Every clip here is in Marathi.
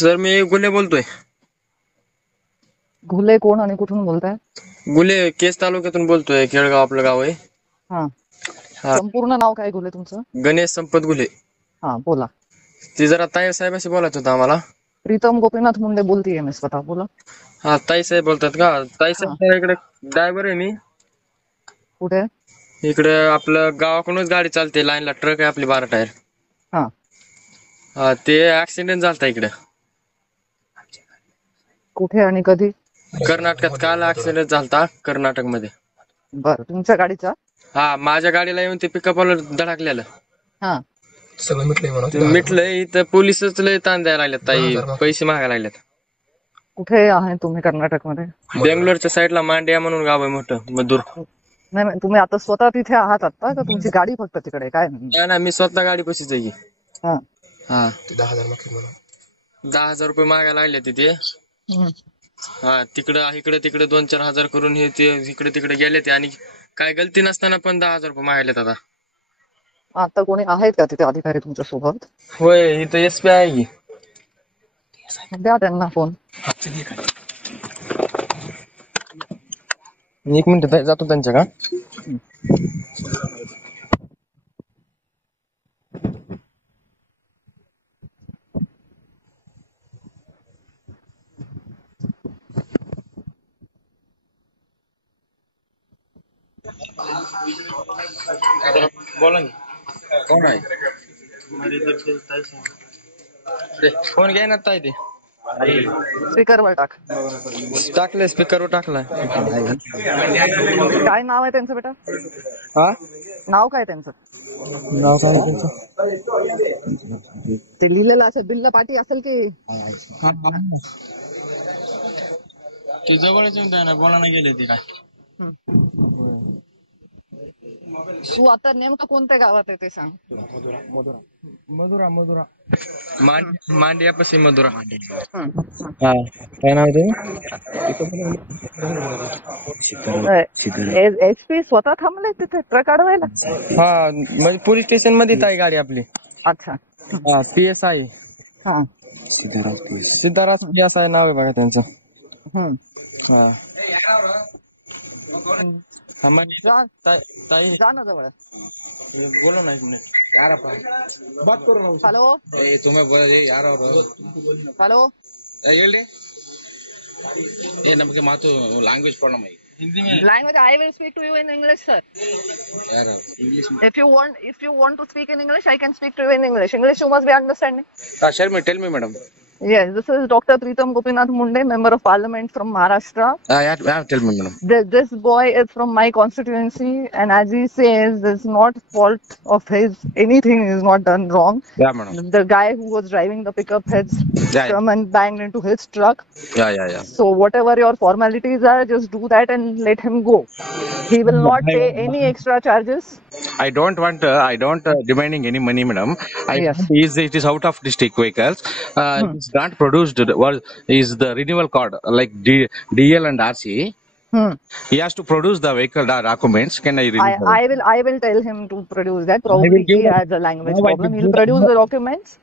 सर मी गुले बोलतोय. घुले कोण आणि कुठून बोलताय? गुले केस तालुक्यातून बोलतोय. केळगाव आपलं गाव आहे. हा, हा, संपूर्ण नाव काय घुले तुमचं? गणेश संपत गुले. हा, बोला. ते जरा ताई साहेबाशी बोलायचं होतं आम्हाला. प्रीतम गोपीनाथ मुंडे बोलतीये मी स्वतः, बोला. हा, ताई साहेब बोलतात का? ताई हा. साहेब इकडे ड्रायव्हर आहे मी. कुठे? इकडे आपलं गावाकडूनच गाडी चालते, लाईनला ट्रक आहे आपली 12 टायर. हा. हा, ते ऍक्सिडेंट झालता इकडे. कुठे आणि कधी? कर्नाटकात काल ऍक्सिडेंट झालता, कर्नाटक मध्ये. बरं, तुमच्या गाडीचा? हा, माझ्या गाडीला येऊन ते पिकअपला धडकलेलं. हा. सगळं मिटलंय. इथं पोलिसच लय ताण द्यायला लागलेत ताई, पैसे मागायला लागलेत. कुठे आहे तुम्ही कर्नाटक मध्ये? बेंगलोरच्या साईडला मांड्या म्हणून गाव आहे मोठं, मधुर. नाही, तुम्ही आता स्वतः तिथे आहात आता का तुमची गाडी फक्त तिकडे काय? नाही, मी स्वतः गाडी पशीच आहे की. हा. हा, 10,000 रुपये मागायला लागले तिथे. हा, इकडे 2-4 हजार करून हे ते इकडे तिकडे गेले ते, आणि काय गलती नसताना पण 10,000 रुपये मागायलेत आता. आता कोणी आहेत का तिथे अधिकारी तुमच्या सोबत? होय, इथं एसपी आहे की. द्या त्यांना फोन. एक मिनिट जातो त्यांच्या का. बोला ना. कोण आहे? फोन घ्या ना ताई ते. स्पीकरवर टाक. टाकलंय, स्पीकरवर टाकलाय. काय नाव आहे त्यांचं बेटा? हा, नाव काय त्यांचं? नाव काय त्यांचं? ते लिहिलेलं असं बिल्ला पाटी असेल की? हा, ते जवळच येऊन द्या ना, बोला ना गेले ते काय. तू आता नेमकं कोणत्या गावात आहे ते सांग. मधुरा मांडियापाशी मधुरा. हा, काय नाव आहे? एसपी स्वतः थांबले तिथे ट्रक अडवायला? हा, म्हणजे पोलीस स्टेशन मध्ये आहे गाडी आपली. अच्छा. हा, PSI. हा, सिद्धाराज PSI नाव आहे बघा त्यांचं. हा, ताई जा ना जवळ. बोलो ना, 1 मिनिट बात करो ना. हॅलो, तुम्हें बोला यार. हॅलो, नमके मातु लैंग्वेज प्रॉब्लम है हिंदी में. language I will speak to you in English, sir. यार इंग्लिश में. If you want to speak in English, I can speak to you in English. English you must be understanding. Sure, tell me, madam. Yes, this is Dr. Preetam Gopinath Munde, member of Parliament from Maharashtra. Yeah, tell me, madam. This boy is from my constituency, and as he says, it's not fault of his. Anything is not done wrong. Yeah, madam. The guy who was driving the pickup has come and banged into his truck. Yeah. So whatever your formalities are, just do that and let him go. He will not pay any extra charges. I don't demanding any money, madam. Yes. It is out of district vehicles. It's not produced. Is the renewal card like DL and RC? He has to produce the vehicle documents. Can I renew? I will tell him to produce that. Probably he has a language problem. He'll produce the documents.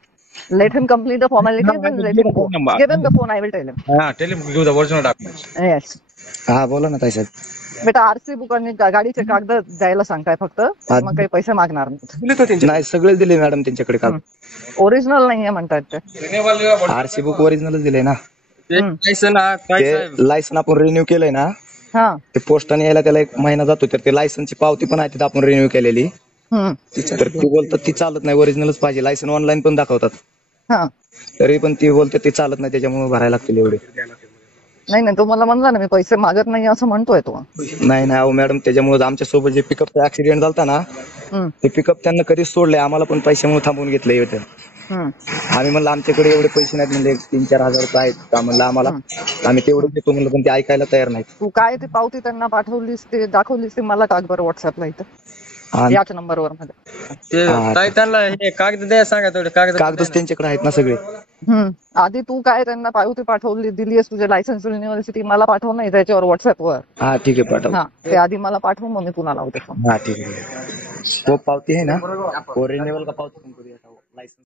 Let him complete the formalities and let him go. Give him the phone. I will tell him. Tell him to give the original documents. Yes. हा, बोला ना ताई साहेब. बेटा, आरसी बुक आणि गाडीचे कागद द्यायला सांगताय फक्त. मग काही पैसे मागणार नाही. नाही, सगळेच दिले मॅडम त्यांच्याकडे. का ओरिजिनल नाहीये म्हणतात ते. RC बुक ओरिजिनलच दिले ना. लायसन लायसन आपण रिन्यू केलंय ना, हा, ते पोस्टाने यायला त्याला 1 महिना जातो. तर ते लायसनची पावती पण आहे तिथे आपण रिन्यू केलेली. तर ती बोलतात ती चालत नाही, ओरिजिनलच पाहिजे. लायसन ऑनलाईन पण दाखवतात, हा. तरी पण ती बोलतात ते चालत नाही, त्याच्यामुळे भरायला लागतील एवढे. नाही, तो मला म्हणला ना मी पैसे मागत नाही असं म्हणतोय तो. नाही अहो मॅडम, त्याच्यामुळे आमच्या सोबत जे पिकअपचा ऍक्सिडेंट झालता ना, ते पिकअप त्यांना कधीच सोडलंय. आम्हाला पण पैशामुळे थांबवून घेतलंय इथं. आम्ही म्हणलं आमच्याकडे एवढे पैसे नाहीत, म्हणजे 3-4 हजार रुपये आहेत का म्हणलं आम्हाला, आम्ही तेवढे देतो म्हणलं, पण ते ऐकायला तयार नाहीत. तू काय ते पावती त्यांना पाठवलीस, ते दाखवलीस, ते मला टाक बरं व्हॉट्सअपला इथं याच नंबरवर मध्ये. ताई त्यांना हे कागद द्या, सांगा तेवढे कागदच त्यांच्याकडे आहेत ना सगळे. आधी तू काय त्यांना पावती पाठवली दिलीस तुझ्या लायसन्स युनिव्हर्सिटी, मला पाठव नाही त्याच्यावर व्हॉट्सअपवर. हा ठीक आहे, पाठव. हा, ते आधी मला पाठव, मग मी पुन्हा लावते. हा ठीक आहे. तो पावती आहे ना, रिन्युअल का पावती पण करूया लायसन्स.